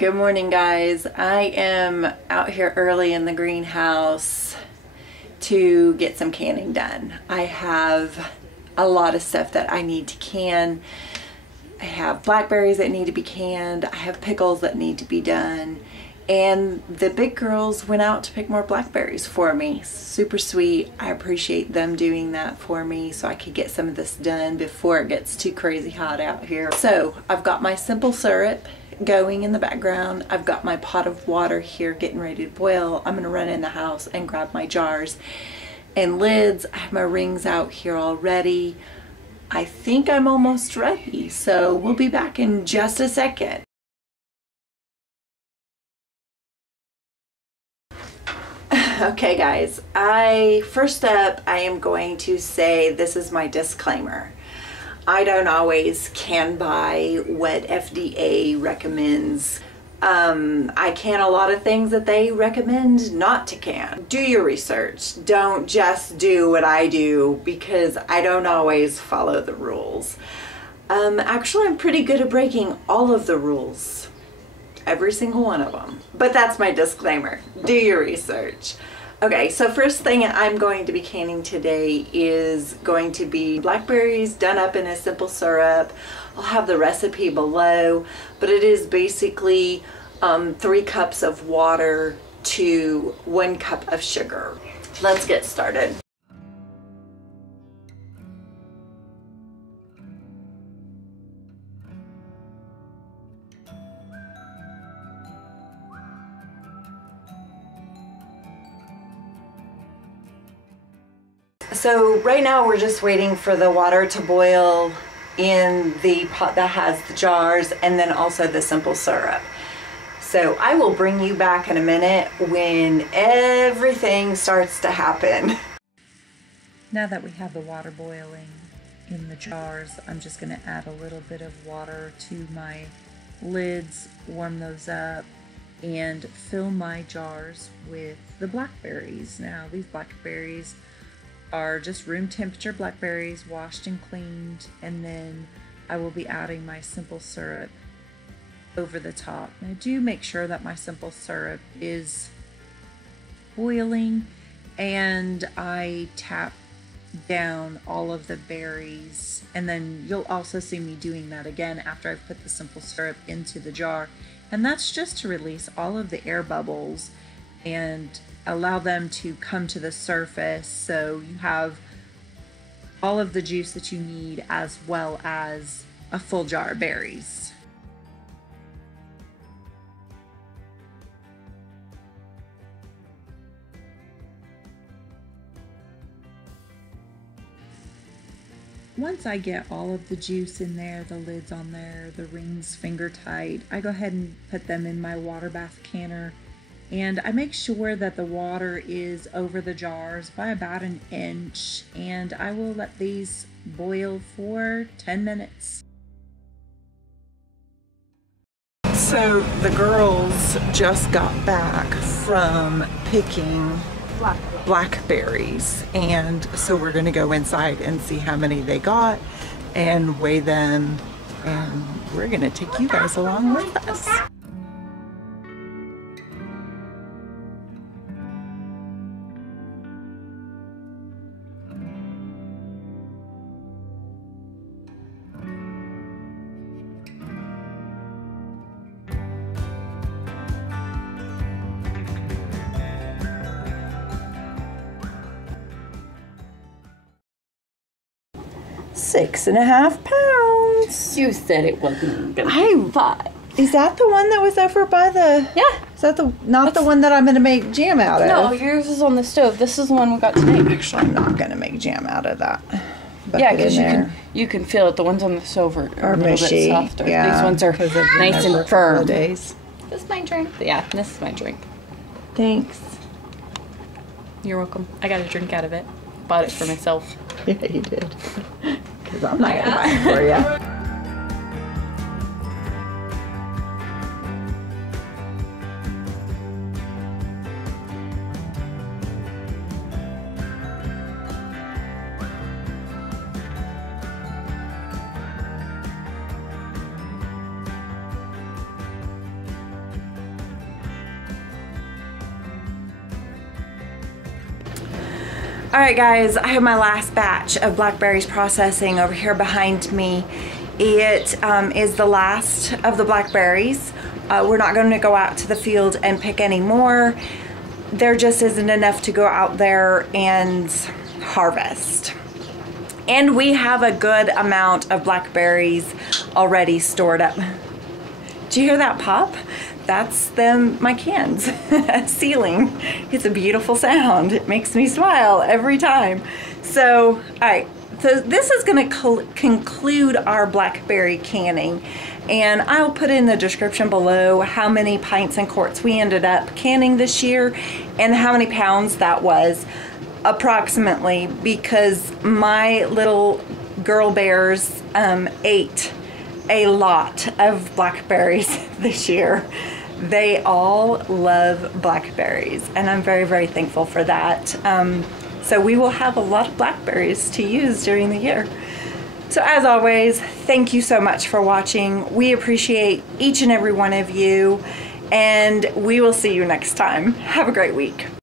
Good morning, guys. I am out here early in the greenhouse to get some canning done. I have a lot of stuff that I need to can. I have blackberries that need to be canned. I have pickles that need to be done. And the big girls went out to pick more blackberries for me. Super sweet. I appreciate them doing that for me so I could get some of this done before it gets too crazy hot out here. So I've got my simple syrup going in the background. I've got my pot of water here getting ready to boil. I'm gonna run in the house and grab my jars and lids. I have my rings out here already. I think I'm almost ready, so we'll be back in just a second. Okay guys, first up I am going to say this is my disclaimer. I don't always can buy what FDA recommends. I can a lot of things that they recommend not to can. Do your research. Don't just do what I do because I don't always follow the rules. Actually, I'm pretty good at breaking all of the rules. Every single one of them. But that's my disclaimer. Do your research. Okay, so first thing I'm going to be canning today is going to be blackberries done up in a simple syrup. I'll have the recipe below, but it is basically 3 cups of water to 1 cup of sugar. Let's get started. So right now we're just waiting for the water to boil in the pot that has the jars and then also the simple syrup. So I will bring you back in a minute when everything starts to happen. Now that we have the water boiling in the jars, I'm just going to add a little bit of water to my lids, warm those up, and fill my jars with the blackberries. Now these blackberries are just room temperature blackberries, washed and cleaned, and then I will be adding my simple syrup over the top. Now do make sure that my simple syrup is boiling and I tap down all of the berries, and then you'll also see me doing that again after I've put the simple syrup into the jar, and that's just to release all of the air bubbles and allow them to come to the surface so you have all of the juice that you need as well as a full jar of berries. Once I get all of the juice in there, the lids on there, the rings finger tight, I go ahead and put them in my water bath canner. And I make sure that the water is over the jars by about 1 inch, and I will let these boil for 10 minutes. So the girls just got back from picking blackberries, and so we're going to go inside and see how many they got and weigh them, and we're going to take you guys along with us. Six and a half pounds. You said it wasn't gonna be 5. Is that the one that was over by the... Yeah. Is that not the one that I'm going to make jam out of? No, yours is on the stove. This is the one we got today. Actually, I'm not going to make jam out of that. Yeah, because you can feel it. The ones on the stove are a little mushy, bit softer. yeah, these ones are nice and firm. Days. This is my drink. Yeah, this is my drink. Thanks. You're welcome. I got a drink out of it. Bought it for myself. Yeah, you did. Because I'm not going to buy it for you. Alright guys, I have my last batch of blackberries processing over here behind me. It is the last of the blackberries. We're not going to go out to the field and pick any more. There just isn't enough to go out there and harvest. And we have a good amount of blackberries already stored up. Did you hear that pop? That's my cans sealing. It's a beautiful sound. It makes me smile every time. So, all right. So this is going to conclude our blackberry canning. And I'll put in the description below how many pints and quarts we ended up canning this year and how many pounds that was approximately, because my little girl bears ate a lot of blackberries this year. They all love blackberries, and I'm very, very thankful for that. So we will have a lot of blackberries to use during the year. So as always, thank you so much for watching. We appreciate each and every one of you, and we will see you next time. Have a great week.